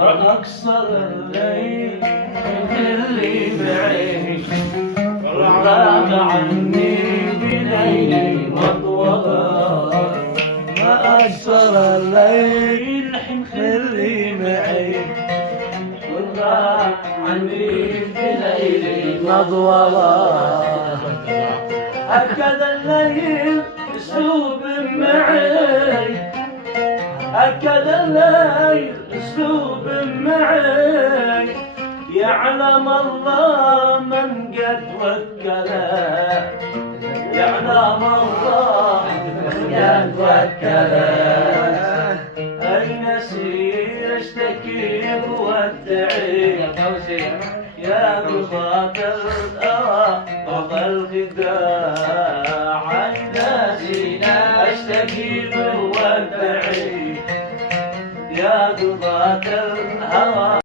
ما أقصر الليل اللي معي غاب عني بليلي مطوى ما أقصر الليل اللي معي غاب عني بليلي مطوى أكد الليل أسلوب معي أكد الليل أسلوب معي يعلم الله من قد وكله يعلم الله من قد وكله أين أسير أشتكي وأدعي يا قضاة الأرى بعض الخداع أين أسير أشتكي وأدعي يا قضاة الهوى